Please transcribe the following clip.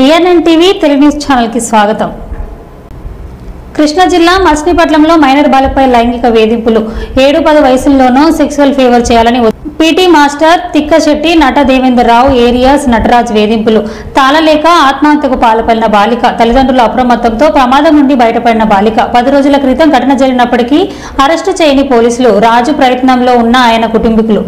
BNN TV Telugu news channel కి స్వాగతం। కృష్ణా జిల్లా మచిలీపట్నంలో మైనర్ బాలికపై లైంగిక వేధింపులు 7-10 వయసుల్లోనూ సెక్సువల్ ఫేవర్ చేయాలని పీటీ మాస్టర్ తిక్కశెట్టి నట దేవేంద్రరావు ఏరియాస్ నటరాజ్ వేధింపులు తాళలేక ఆత్మహత్యకు పాల్పడిన బాలిక తల్లిదండ్రుల అప్రమత్తంతో ప్రమాదం నుండి బయటపడిన బాలిక 10 రోజుల క్రితం ఘటన జరిగినప్పటికీ అరెస్టు చేయని పోలీసులు రాజు ప్రయత్నంలో ఉన్న ఆయన కుటుంబీకులు